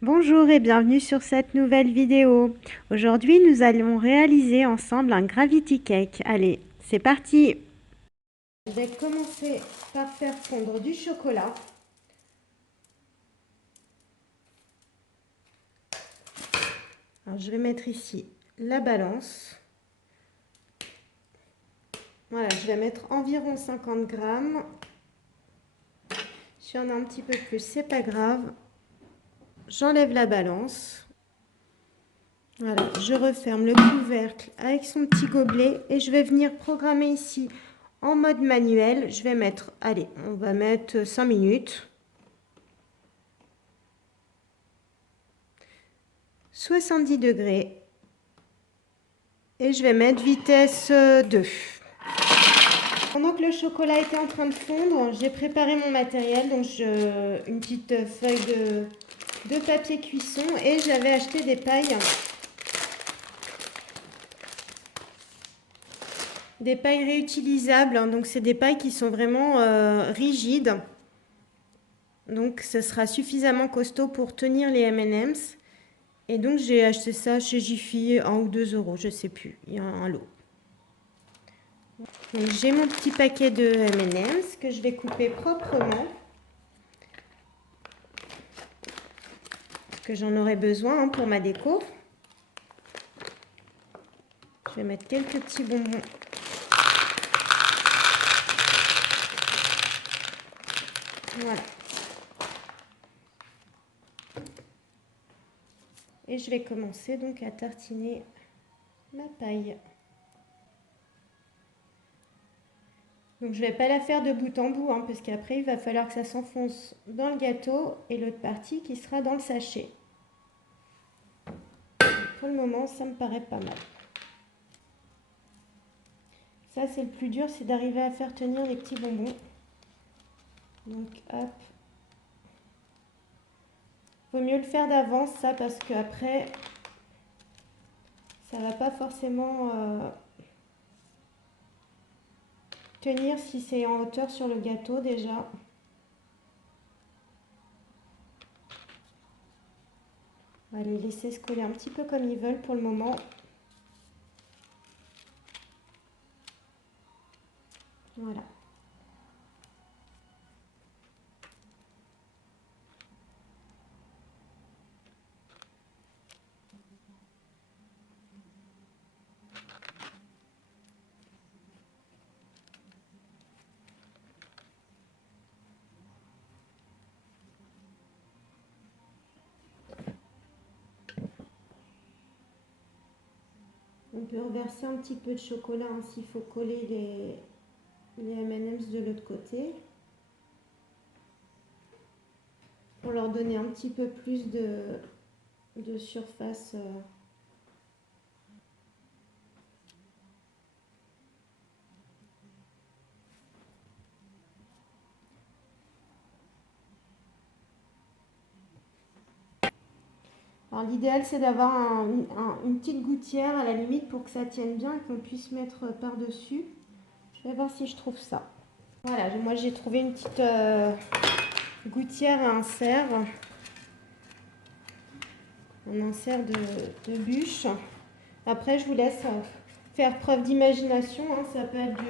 Bonjour et bienvenue sur cette nouvelle vidéo. Aujourd'hui, nous allons réaliser ensemble un Gravity Cake. Allez, c'est parti! Je vais commencer par faire fondre du chocolat. Alors, je vais mettre ici la balance. Voilà, je vais mettre environ 50 grammes. Si on a un petit peu plus, c'est pas grave. J'enlève la balance. Voilà, je referme le couvercle avec son petit gobelet et je vais venir programmer ici en mode manuel. Je vais mettre, allez, on va mettre 5 minutes. 70 degrés. Et je vais mettre vitesse 2. Pendant que le chocolat était en train de fondre, j'ai préparé mon matériel. Donc une petite feuille de papier cuisson et j'avais acheté des pailles. Des pailles réutilisables, donc c'est des pailles qui sont vraiment rigides. Donc ce sera suffisamment costaud pour tenir les M&M's. Et donc j'ai acheté ça chez Jiffy, 1 ou 2 euros, je sais plus, il y a un lot. Donc j'ai mon petit paquet de M&M's que je vais couper proprement. Parce que j'en aurai besoin pour ma déco. Je vais mettre quelques petits bonbons. Voilà. Et je vais commencer donc à tartiner ma paille. Donc je ne vais pas la faire de bout en bout, parce qu'après il va falloir que ça s'enfonce dans le gâteau et l'autre partie qui sera dans le sachet. Pour le moment, ça me paraît pas mal. Ça, c'est le plus dur, c'est d'arriver à faire tenir les petits bonbons. Donc hop. Vaut mieux le faire d'avance, ça, parce qu'après, ça va pas forcément tenir si c'est en hauteur sur le gâteau déjà. On va les laisser se coller un petit peu comme ils veulent pour le moment. Voilà. On peut reverser un petit peu de chocolat s'il faut coller les M&M's de l'autre côté. Pour leur donner un petit peu plus de surface. Alors l'idéal c'est d'avoir une petite gouttière à la limite pour que ça tienne bien et qu'on puisse mettre par-dessus. Je vais voir si je trouve ça. Voilà, moi j'ai trouvé une petite gouttière à insert. Un insert de bûche. Après je vous laisse faire preuve d'imagination. Ça peut être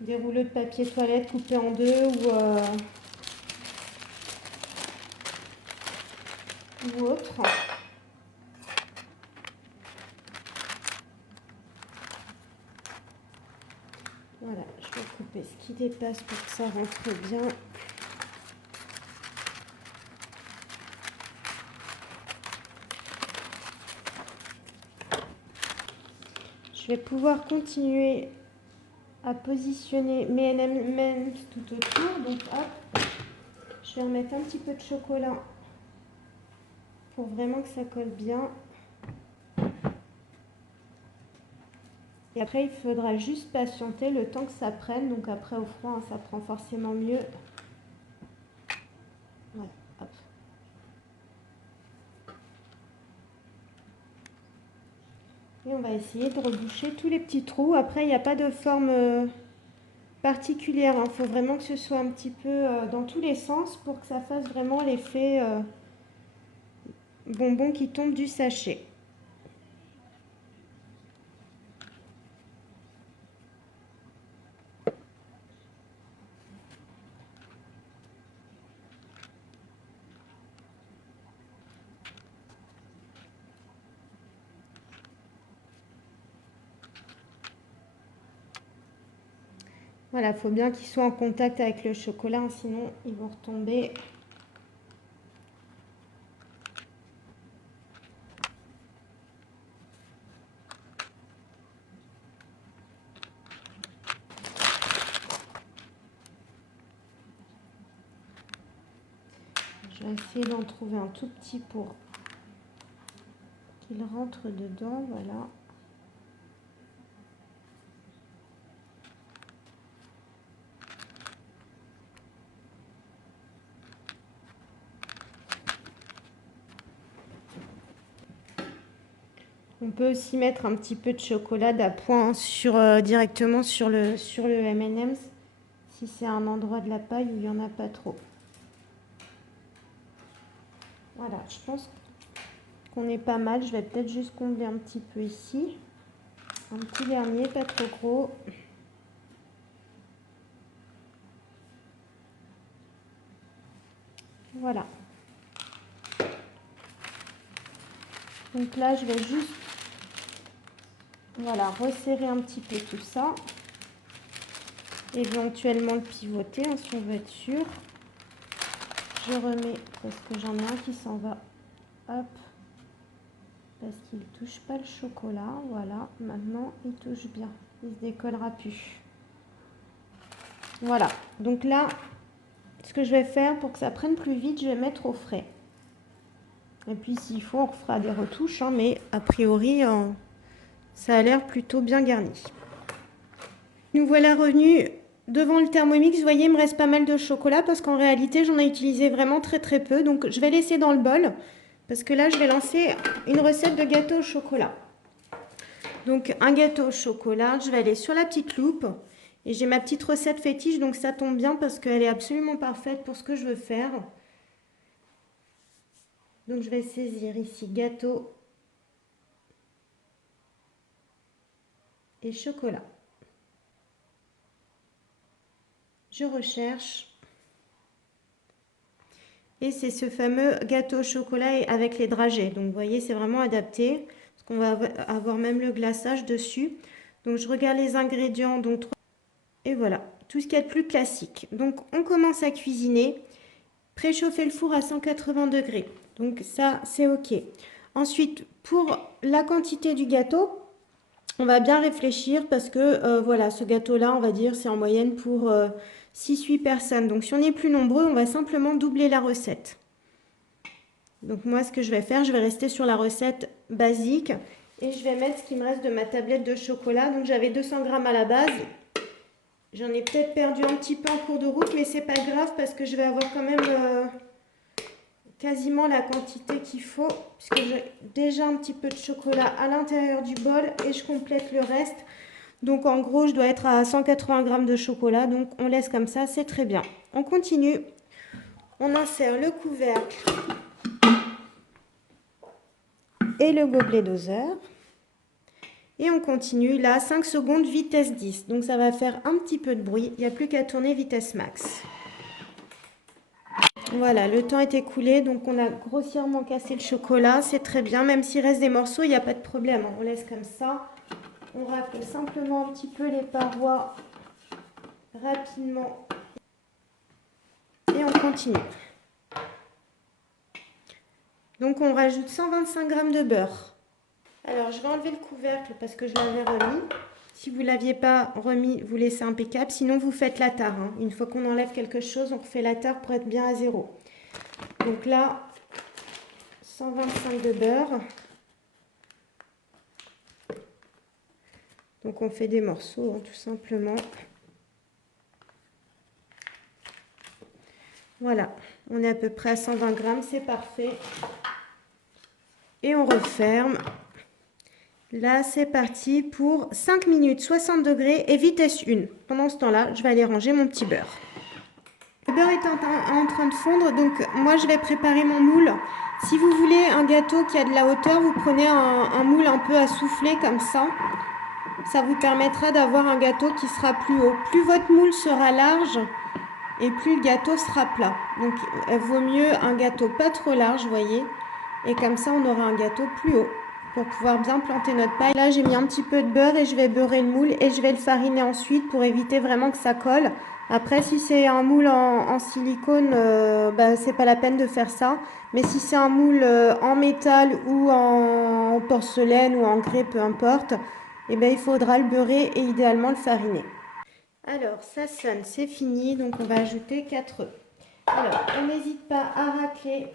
des rouleaux de papier toilette coupés en deux ou autre. Voilà, je vais couper ce qui dépasse pour que ça rentre bien. Je vais pouvoir continuer à positionner mes M&M's tout autour. Donc hop, je vais remettre un petit peu de chocolat pour vraiment que ça colle bien. Et après, il faudra juste patienter le temps que ça prenne. Donc après, au froid, ça prend forcément mieux. Voilà, hop. Et on va essayer de reboucher tous les petits trous. Après, il n'y a pas de forme particulière. Il faut vraiment que ce soit un petit peu dans tous les sens pour que ça fasse vraiment l'effet bonbons qui tombent du sachet. Voilà, il faut bien qu'ils soient en contact avec le chocolat, sinon ils vont retomber. Je vais essayer d'en trouver un tout petit pour qu'il rentre dedans, voilà. On peut aussi mettre un petit peu de chocolat d'appoint directement sur le M&M's si c'est un endroit de la paille où il n'y en a pas trop. Voilà, je pense qu'on est pas mal. Je vais peut-être juste combler un petit peu ici. Un petit dernier, pas trop gros. Voilà. Donc là, je vais juste resserrer un petit peu tout ça. Éventuellement le pivoter si on veut être sûr. Je remets parce que j'en ai un qui s'en va. Hop. Parce qu'il ne touche pas le chocolat. Voilà. Maintenant, il touche bien. Il ne se décollera plus. Voilà. Donc là, ce que je vais faire pour que ça prenne plus vite, je vais mettre au frais. Et puis s'il faut, on fera des retouches, mais a priori, ça a l'air plutôt bien garni. Nous voilà revenus devant le Thermomix. Vous voyez, il me reste pas mal de chocolat parce qu'en réalité, j'en ai utilisé vraiment très très peu. Donc je vais laisser dans le bol parce que là, je vais lancer une recette de gâteau au chocolat. Donc un gâteau au chocolat, je vais aller sur la petite loupe. Et j'ai ma petite recette fétiche, donc ça tombe bien parce qu'elle est absolument parfaite pour ce que je veux faire. Donc je vais saisir ici gâteau et chocolat. Je recherche. Et c'est ce fameux gâteau au chocolat avec les dragées. Donc vous voyez, c'est vraiment adapté. Parce qu'on va avoir même le glaçage dessus. Donc je regarde les ingrédients. Donc, et voilà, tout ce qu'il y a de plus classique. Donc on commence à cuisiner. Préchauffer le four à 180 degrés. Donc ça, c'est OK. Ensuite, pour la quantité du gâteau, on va bien réfléchir parce que voilà, ce gâteau-là, on va dire, c'est en moyenne pour 6-8 personnes. Donc si on est plus nombreux, on va simplement doubler la recette. Donc moi, ce que je vais faire, je vais rester sur la recette basique et je vais mettre ce qui me reste de ma tablette de chocolat. Donc j'avais 200 grammes à la base. J'en ai peut-être perdu un petit peu en cours de route, mais c'est pas grave parce que je vais avoir quand même quasiment la quantité qu'il faut, puisque j'ai déjà un petit peu de chocolat à l'intérieur du bol et je complète le reste. Donc en gros, je dois être à 180 grammes de chocolat, donc on laisse comme ça, c'est très bien. On continue, on insère le couvercle et le gobelet doseur. Et on continue, là, 5 secondes, vitesse 10. Donc ça va faire un petit peu de bruit, il n'y a plus qu'à tourner vitesse max. Voilà, le temps est écoulé, donc on a grossièrement cassé le chocolat, c'est très bien. Même s'il reste des morceaux, il n'y a pas de problème, on laisse comme ça. On racle simplement un petit peu les parois rapidement et on continue. Donc on rajoute 125 g de beurre. Alors je vais enlever le couvercle parce que je l'avais remis. Si vous ne l'aviez pas remis, vous laissez impeccable. Sinon vous faites la tare. Une fois qu'on enlève quelque chose, on refait la tare pour être bien à zéro. Donc là, 125 de beurre. Donc on fait des morceaux, tout simplement. Voilà, on est à peu près à 120 grammes, c'est parfait. Et on referme. Là, c'est parti pour 5 minutes, 60 degrés et vitesse 1. Pendant ce temps-là, je vais aller ranger mon petit beurre. Le beurre est en train de fondre, donc moi, je vais préparer mon moule. Si vous voulez un gâteau qui a de la hauteur, vous prenez un moule un peu à souffler comme ça. Ça vous permettra d'avoir un gâteau qui sera plus haut. Plus votre moule sera large et plus le gâteau sera plat. Donc il vaut mieux un gâteau pas trop large, vous voyez. Et comme ça, on aura un gâteau plus haut pour pouvoir bien planter notre paille. Là, j'ai mis un petit peu de beurre et je vais beurrer le moule et je vais le fariner ensuite pour éviter vraiment que ça colle. Après, si c'est un moule en silicone, c'est pas la peine de faire ça. Mais si c'est un moule en métal ou en porcelaine ou en grès, peu importe, il faudra le beurrer et idéalement le fariner. Alors, ça sonne, c'est fini. Donc, on va ajouter 4 œufs. Alors, on n'hésite pas à racler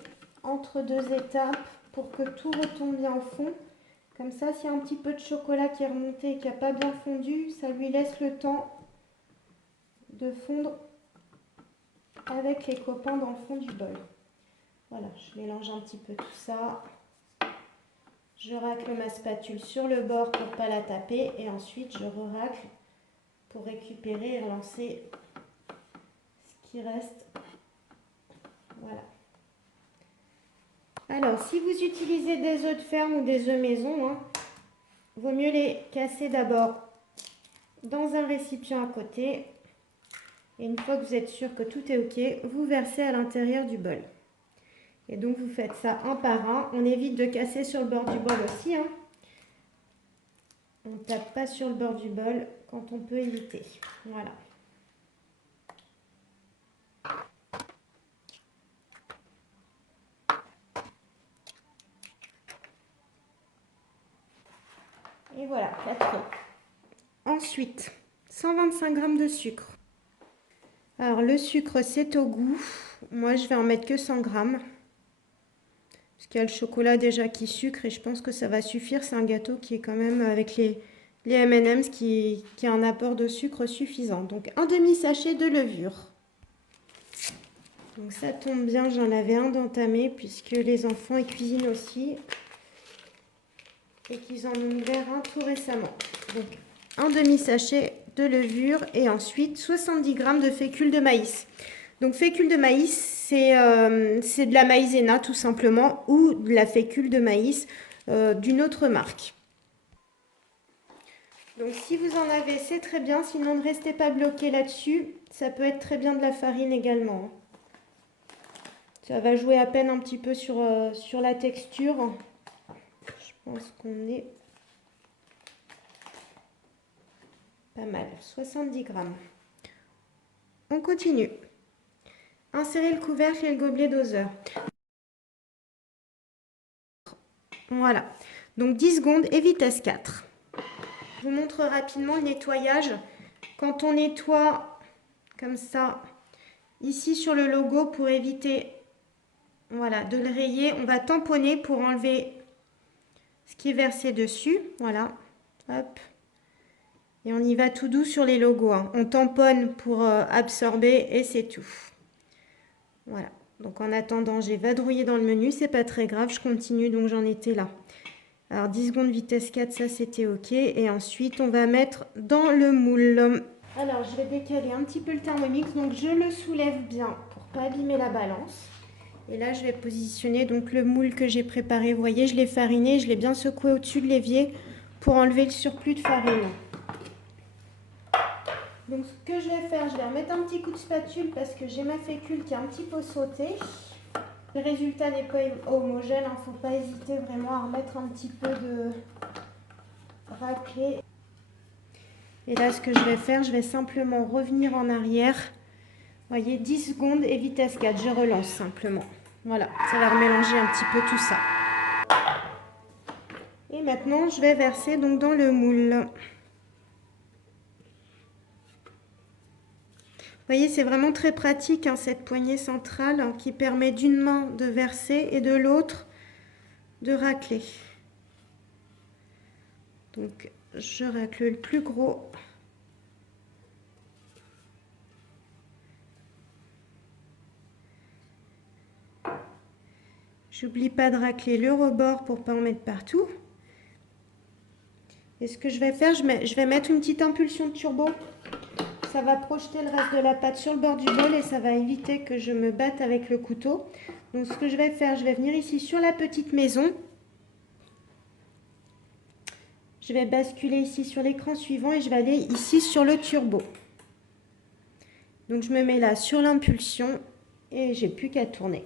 entre 2 étapes pour que tout retombe bien au fond. Comme ça, s'il y a un petit peu de chocolat qui est remonté et qui n'a pas bien fondu, ça lui laisse le temps de fondre avec les copains dans le fond du bol. Voilà, je mélange un petit peu tout ça. Je racle ma spatule sur le bord pour ne pas la taper et ensuite je racle pour récupérer et relancer ce qui reste. Voilà. Alors, si vous utilisez des œufs de ferme ou des œufs maison, vaut mieux les casser d'abord dans un récipient à côté. Et une fois que vous êtes sûr que tout est OK, vous versez à l'intérieur du bol. Et donc, vous faites ça un par un. On évite de casser sur le bord du bol aussi. On ne tape pas sur le bord du bol quand on peut éviter. Voilà. Et voilà, 4 œufs. Ensuite, 125 g de sucre. Alors, le sucre, c'est au goût. Moi, je vais en mettre que 100 g. Parce qu'il y a le chocolat déjà qui sucre et je pense que ça va suffire. C'est un gâteau qui est quand même avec les M&M's qui a un apport de sucre suffisant. Donc, un demi-sachet de levure. Donc, ça tombe bien, j'en avais un d'entamé puisque les enfants y cuisinent aussi. Et qu'ils en ont ouvert un tout récemment. Donc, un demi-sachet de levure et ensuite 70 g de fécule de maïs. Donc, fécule de maïs, c'est de la maïzena tout simplement ou de la fécule de maïs d'une autre marque. Donc, si vous en avez, c'est très bien. Sinon, ne restez pas bloqué là-dessus. Ça peut être très bien de la farine également. Ça va jouer à peine un petit peu sur la texture. Je pense qu'on est pas mal. 70 g. On continue. Insérez le couvercle et le gobelet doseur. Voilà. Donc 10 secondes et vitesse 4. Je vous montre rapidement le nettoyage. Quand on nettoie comme ça, ici sur le logo pour éviter de le rayer, on va tamponner pour enlever ce qui est versé dessus. Voilà. Hop. Et on y va tout doux sur les logos. On tamponne pour absorber et c'est tout. Voilà. Donc en attendant, j'ai vadrouillé dans le menu, c'est pas très grave, je continue, donc j'en étais là. Alors 10 secondes vitesse 4, ça c'était OK. Et ensuite, on va mettre dans le moule. Alors je vais décaler un petit peu le Thermomix, donc je le soulève bien pour pas abîmer la balance. Et là, je vais positionner donc le moule que j'ai préparé. Vous voyez, je l'ai fariné, je l'ai bien secoué au-dessus de l'évier pour enlever le surplus de farine. Donc ce que je vais faire, je vais remettre un petit coup de spatule parce que j'ai ma fécule qui est un petit peu sautée. Le résultat n'est pas homogène, il ne faut pas hésiter vraiment à remettre un petit peu de raclé. Et là, ce que je vais faire, je vais simplement revenir en arrière. Vous voyez, 10 secondes et vitesse 4, je relance simplement. Voilà, ça va remélanger un petit peu tout ça. Et maintenant, je vais verser donc dans le moule. Vous voyez, c'est vraiment très pratique, cette poignée centrale qui permet d'une main de verser et de l'autre de racler. Donc, je racle le plus gros. J'oublie pas de racler le rebord pour ne pas en mettre partout. Et ce que je vais faire, je vais mettre une petite impulsion de turbo. Ça va projeter le reste de la pâte sur le bord du bol et ça va éviter que je me batte avec le couteau. Donc ce que je vais faire, je vais venir ici sur la petite maison. Je vais basculer ici sur l'écran suivant et je vais aller ici sur le turbo. Donc je me mets là sur l'impulsion et j'ai plus qu'à tourner.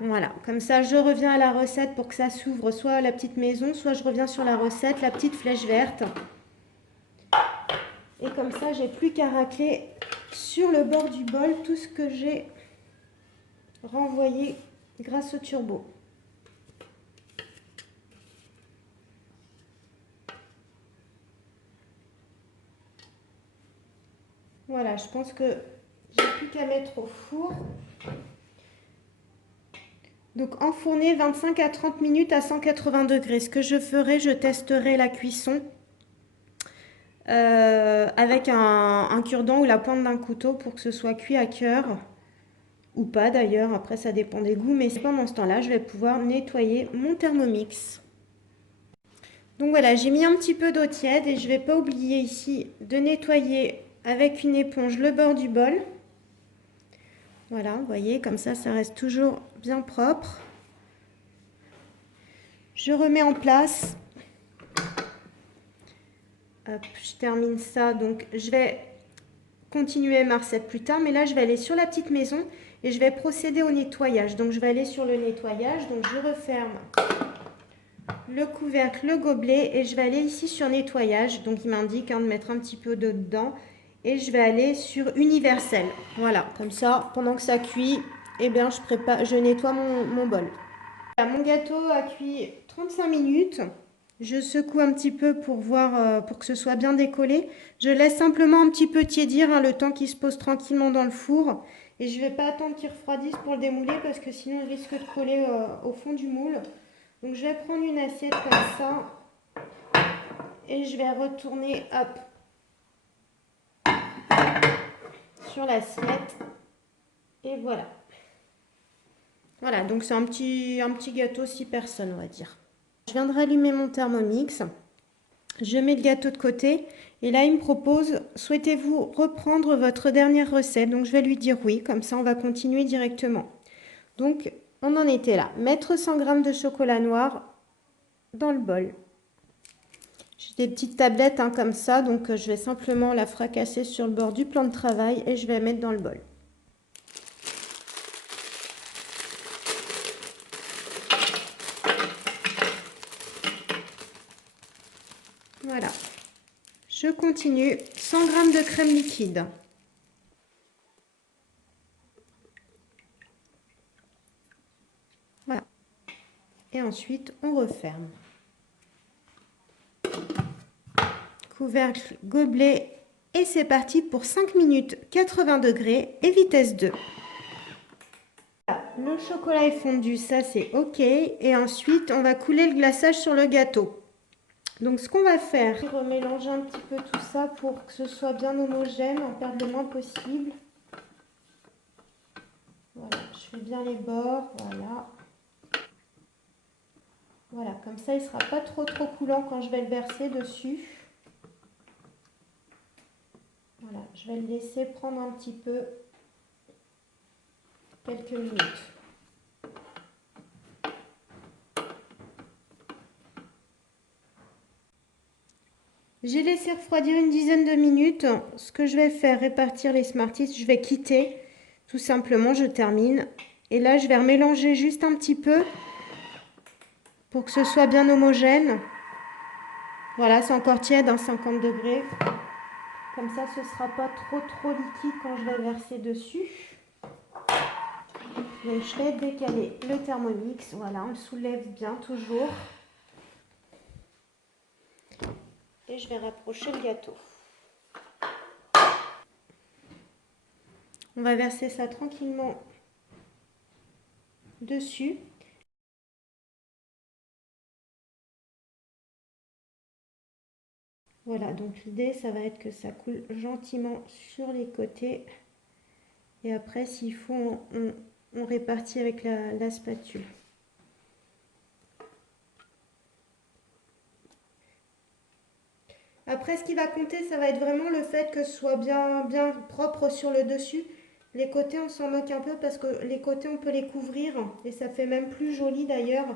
Voilà, comme ça je reviens à la recette pour que ça s'ouvre soit la petite maison, soit je reviens sur la recette, la petite flèche verte. Et comme ça, j'ai plus qu'à racler sur le bord du bol tout ce que j'ai renvoyé grâce au turbo. Voilà, je pense que j'ai plus qu'à mettre au four. Donc enfourner 25 à 30 minutes à 180 degrés. Ce que je ferai, je testerai la cuisson avec un cure-dent ou la pointe d'un couteau pour que ce soit cuit à cœur. Ou pas d'ailleurs, après ça dépend des goûts. Mais pendant ce temps-là, je vais pouvoir nettoyer mon Thermomix. Donc voilà, j'ai mis un petit peu d'eau tiède et je ne vais pas oublier ici de nettoyer avec une éponge le bord du bol. Voilà, vous voyez, comme ça reste toujours bien propre. Je remets en place. Hop, je termine ça. Donc je vais continuer ma recette plus tard, mais là je vais aller sur la petite maison et je vais procéder au nettoyage. Donc je vais aller sur le nettoyage, donc je referme le couvercle, le gobelet et je vais aller ici sur nettoyage. Donc il m'indique de mettre un petit peu d'eau dedans et je vais aller sur universel. Voilà, comme ça pendant que ça cuit, eh bien je nettoie mon bol. Voilà, mon gâteau a cuit 35 minutes. Je secoue un petit peu pour voir, pour que ce soit bien décollé. Je laisse simplement un petit peu tiédir le temps qu'il se pose tranquillement dans le four. Et je ne vais pas attendre qu'il refroidisse pour le démouler parce que sinon il risque de coller au fond du moule. Donc je vais prendre une assiette comme ça et je vais retourner hop, sur l'assiette. Et voilà. Voilà, donc c'est un petit gâteau 6 personnes, on va dire. Je viens de rallumer mon Thermomix. Je mets le gâteau de côté et là il me propose, souhaitez-vous reprendre votre dernière recette? Donc je vais lui dire oui, comme ça on va continuer directement. Donc on en était là, mettre 100 g de chocolat noir dans le bol. J'ai des petites tablettes comme ça, donc je vais simplement la fracasser sur le bord du plan de travail et je vais la mettre dans le bol. Voilà. Je continue, 100 g de crème liquide. Voilà. Et ensuite, on referme. Couvercle, gobelet et c'est parti pour 5 minutes 80 degrés et vitesse 2. Voilà, le chocolat est fondu, ça c'est ok. Et ensuite, on va couler le glaçage sur le gâteau. Donc ce qu'on va faire, c'est remélanger un petit peu tout ça pour que ce soit bien homogène, en perdre le moins possible. Voilà, je fais bien les bords, voilà. Voilà, comme ça il ne sera pas trop coulant quand je vais le verser dessus. Voilà, je vais le laisser prendre un petit peu, quelques minutes. J'ai laissé refroidir une dizaine de minutes. Ce que je vais faire, répartir les Smarties, je vais quitter. Tout simplement, je termine. Et là, je vais remélanger juste un petit peu pour que ce soit bien homogène. Voilà, c'est encore tiède, 50 degrés. Comme ça, ce ne sera pas trop liquide quand je vais verser dessus. Donc, je vais décaler le Thermomix. Voilà, on le soulève bien toujours. Et je vais rapprocher le gâteau. On va verser ça tranquillement dessus. Voilà, donc l'idée, ça va être que ça coule gentiment sur les côtés. Et après, s'il faut, on répartit avec la spatule. Après, ce qui va compter, ça va être vraiment le fait que ce soit bien propre sur le dessus. Les côtés, on s'en moque un peu parce que les côtés, on peut les couvrir. Et ça fait même plus joli d'ailleurs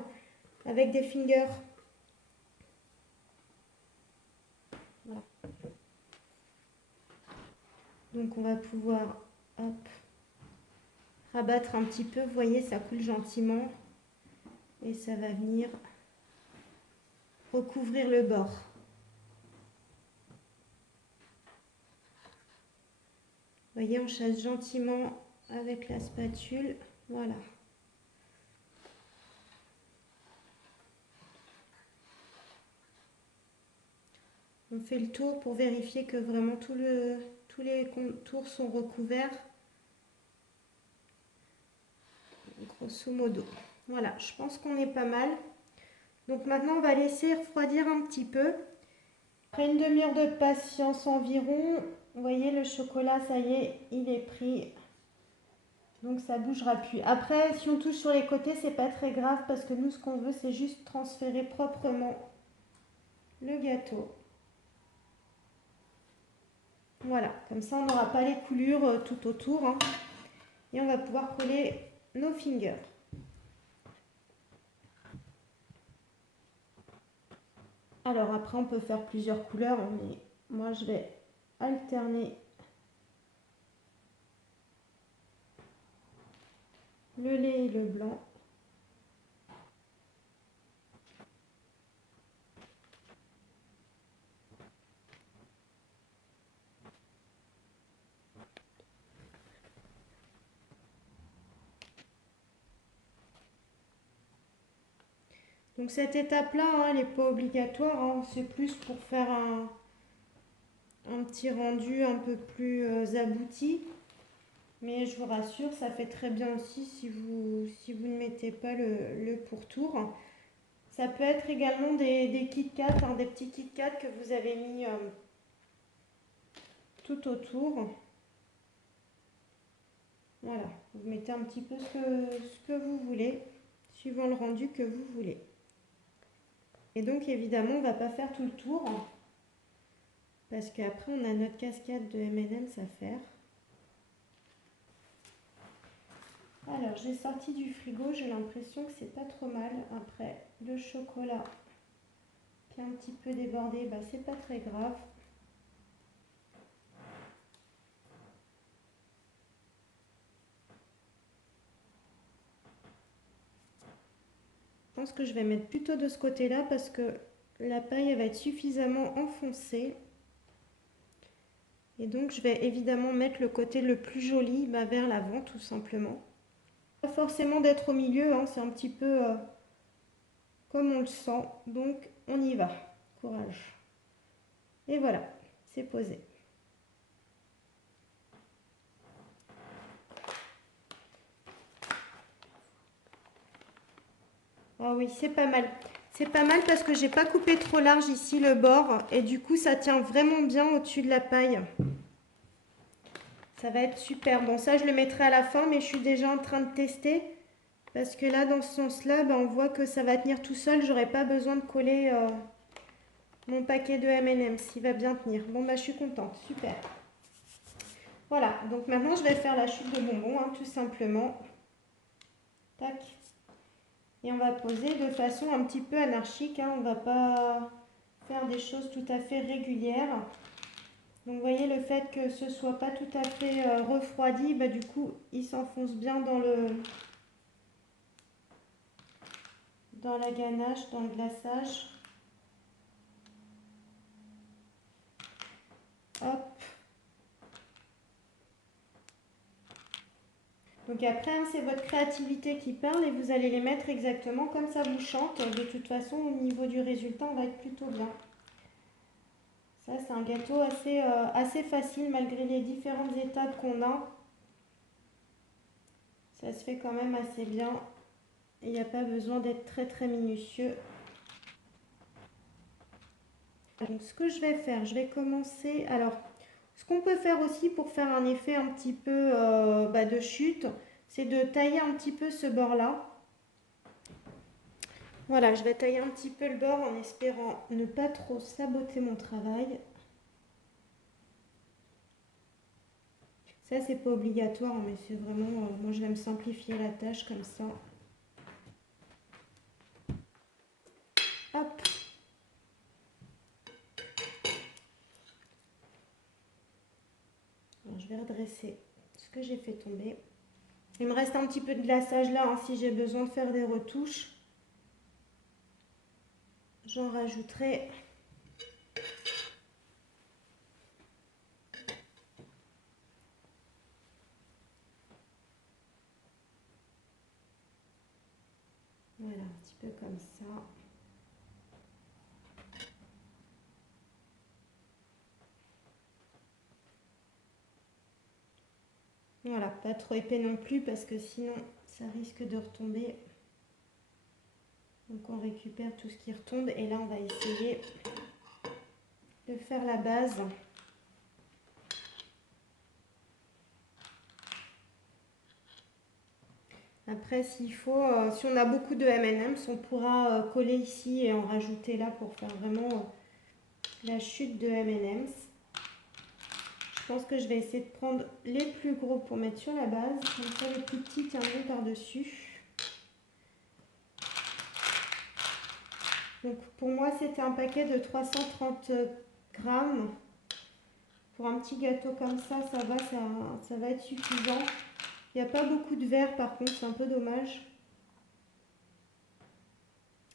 avec des fingers. Voilà. Donc on va pouvoir hop, rabattre un petit peu. Vous voyez, ça coule gentiment. Et ça va venir recouvrir le bord. Vous voyez, on chasse gentiment avec la spatule. Voilà. On fait le tour pour vérifier que vraiment tous les contours sont recouverts. Grosso modo. Voilà, je pense qu'on est pas mal. Donc maintenant, on va laisser refroidir un petit peu. Après une demi-heure de patience environ, vous voyez, le chocolat, ça y est, il est pris. Donc ça bougera plus. Après, si on touche sur les côtés, c'est pas très grave parce que nous, ce qu'on veut, c'est juste transférer proprement le gâteau. Voilà, comme ça, on n'aura pas les coulures tout autour. Hein. Et on va pouvoir coller nos fingers. Alors après, on peut faire plusieurs couleurs, mais moi, je vais alterner le lait et le blanc. Donc cette étape-là, hein, elle n'est pas obligatoire, hein, c'est plus pour faire un petit rendu un peu plus abouti. Mais je vous rassure, ça fait très bien aussi si vous ne mettez pas le pourtour. Ça peut être également des Kit Kat, hein, des petits Kit Kat que vous avez mis tout autour. Voilà, vous mettez un petit peu ce que vous voulez, suivant le rendu que vous voulez. Et donc évidemment, on ne va pas faire tout le tour, parce qu'après on a notre cascade de M&M's à faire. Alors j'ai sorti du frigo, j'ai l'impression que c'est pas trop mal. Après le chocolat qui est un petit peu débordé, bah, c'est pas très grave. Je pense que je vais mettre plutôt de ce côté-là parce que la paille elle va être suffisamment enfoncée. Et donc je vais évidemment mettre le côté le plus joli bah, vers l'avant tout simplement. Pas forcément d'être au milieu, hein, c'est un petit peu comme on le sent. Donc on y va, courage. Et voilà, c'est posé. Ah oui, c'est pas mal. C'est pas mal parce que j'ai pas coupé trop large ici le bord et du coup ça tient vraiment bien au-dessus de la paille. Ça va être super. Bon, ça je le mettrai à la fin, mais je suis déjà en train de tester parce que là dans ce sens-là, ben, on voit que ça va tenir tout seul. J'aurai pas besoin de coller mon paquet de M&M's. Il va bien tenir. Bon, bah je suis contente. Super. Voilà. Donc maintenant je vais faire la chute de bonbons, hein, tout simplement. Tac. Et on va poser de façon un petit peu anarchique. Hein. On ne va pas faire des choses tout à fait régulières. Donc vous voyez le fait que ce soit pas tout à fait refroidi, bah, du coup il s'enfonce bien dans la ganache, dans le glaçage. Hop. Donc après, hein, c'est votre créativité qui parle et vous allez les mettre exactement comme ça vous chante. De toute façon, au niveau du résultat, on va être plutôt bien. Ça, c'est un gâteau assez facile malgré les différentes étapes qu'on a. Ça se fait quand même assez bien. Il n'y a pas besoin d'être très très minutieux. Donc ce que je vais faire, je vais commencer. Alors, ce qu'on peut faire aussi pour faire un effet un petit peu de chute, c'est de tailler un petit peu ce bord-là. Voilà, je vais tailler un petit peu le bord en espérant ne pas trop saboter mon travail. Ça, c'est pas obligatoire, mais c'est vraiment... moi, je vais me simplifier la tâche comme ça. Hop. Alors, je vais redresser ce que j'ai fait tomber. Il me reste un petit peu de glaçage là, hein, si j'ai besoin de faire des retouches. J'en rajouterai. Voilà, un petit peu comme ça. Voilà, pas trop épais non plus parce que sinon ça risque de retomber. Donc on récupère tout ce qui retombe et là on va essayer de faire la base. Après s'il faut, si on a beaucoup de M&M's, on pourra coller ici et en rajouter là pour faire vraiment la chute de M&M's. Je pense que je vais essayer de prendre les plus gros pour mettre sur la base, comme ça les plus petits tiendront par-dessus. Donc pour moi c'était un paquet de 330 grammes. Pour un petit gâteau comme ça va être suffisant. Il n'y a pas beaucoup de verre par contre, c'est un peu dommage.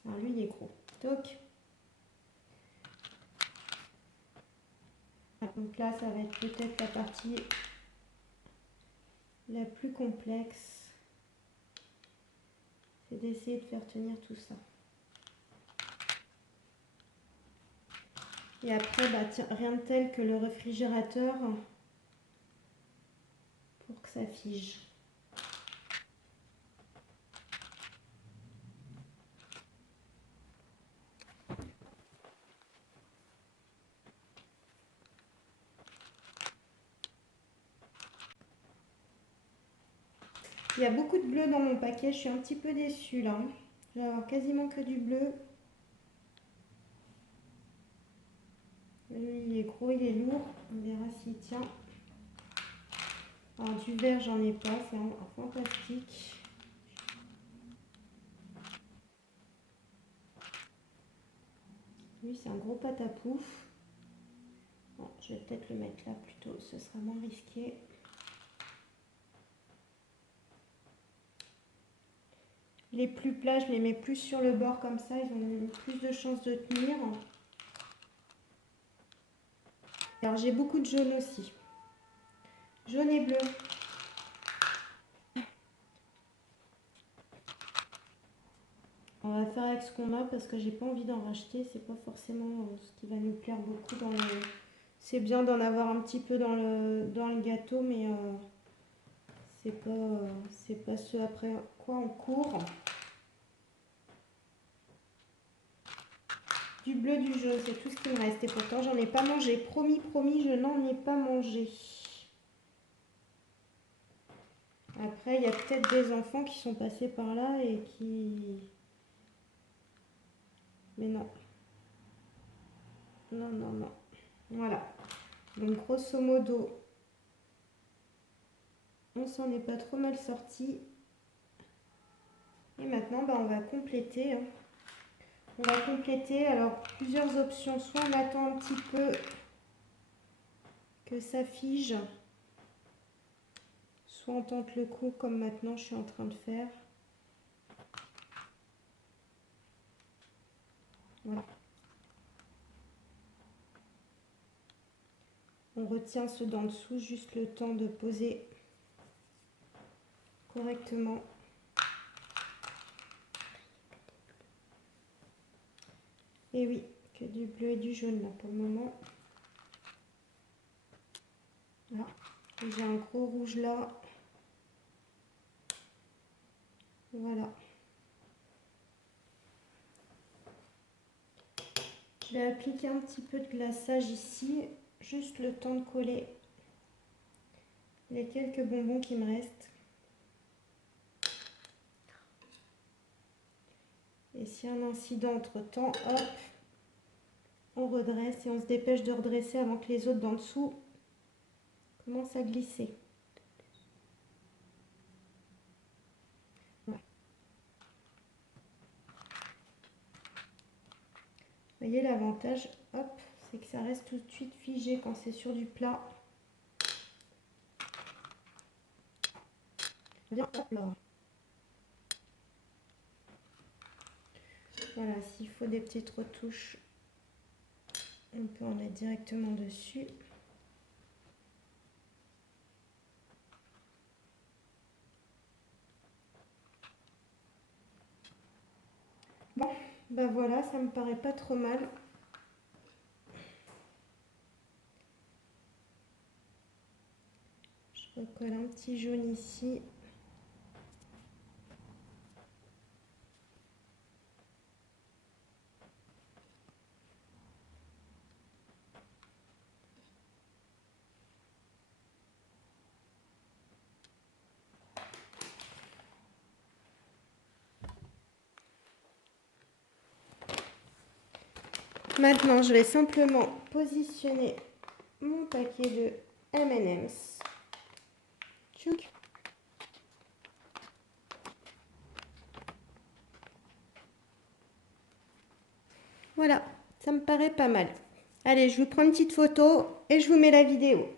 Alors lui il est gros. Toc. Donc là ça va être peut-être la partie la plus complexe. C'est d'essayer de faire tenir tout ça. Et après, bah, tiens, rien de tel que le réfrigérateur pour que ça fige. Il y a beaucoup de bleu dans mon paquet, je suis un petit peu déçue là. Je vais avoir quasiment que du bleu. Lui, il est gros, il est lourd. On verra s'il tient. Alors, du vert, j'en ai pas, c'est en plastique. Lui, c'est un gros patapouf. Bon, je vais peut-être le mettre là plutôt, ce sera moins risqué. Les plus plats, je les mets plus sur le bord comme ça, ils ont plus de chances de tenir. Alors, j'ai beaucoup de jaune aussi. Jaune et bleu. On va faire avec ce qu'on a parce que j'ai pas envie d'en racheter. C'est pas forcément ce qui va nous plaire beaucoup dans le... C'est bien d'en avoir un petit peu dans le gâteau, mais c'est pas ce après quoi on court. Du bleu, du jaune, c'est tout ce qui me reste. Et pourtant, j'en ai pas mangé. Promis, promis, je n'en ai pas mangé. Après, il y a peut-être des enfants qui sont passés par là et qui... Mais non. Non, non, non. Voilà. Donc, grosso modo, on s'en est pas trop mal sorti. Et maintenant, bah, on va compléter. Hein. On va compléter. Alors, plusieurs options. Soit on attend un petit peu que ça fige. Soit on tente le coup comme maintenant je suis en train de faire. Voilà. On retient ceux d'en dessous, juste le temps de poser correctement. Et oui, que du bleu et du jaune là pour le moment. Voilà. J'ai un gros rouge là. Voilà. Je vais appliquer un petit peu de glaçage ici, juste le temps de coller les quelques bonbons qui me restent. Et s'il y a un incident entre temps, hop, on redresse et on se dépêche de redresser avant que les autres d'en dessous commencent à glisser. voyez, l'avantage, hop, c'est que ça reste tout de suite figé quand c'est sur du plat. Bien, hop là. Voilà, s'il faut des petites retouches, on peut en mettre directement dessus. Bon, ben voilà, ça me paraît pas trop mal. Je recolle un petit jaune ici. Maintenant, je vais simplement positionner mon paquet de M&M's. Tchouk. Voilà, ça me paraît pas mal. Allez, je vous prends une petite photo et je vous mets la vidéo.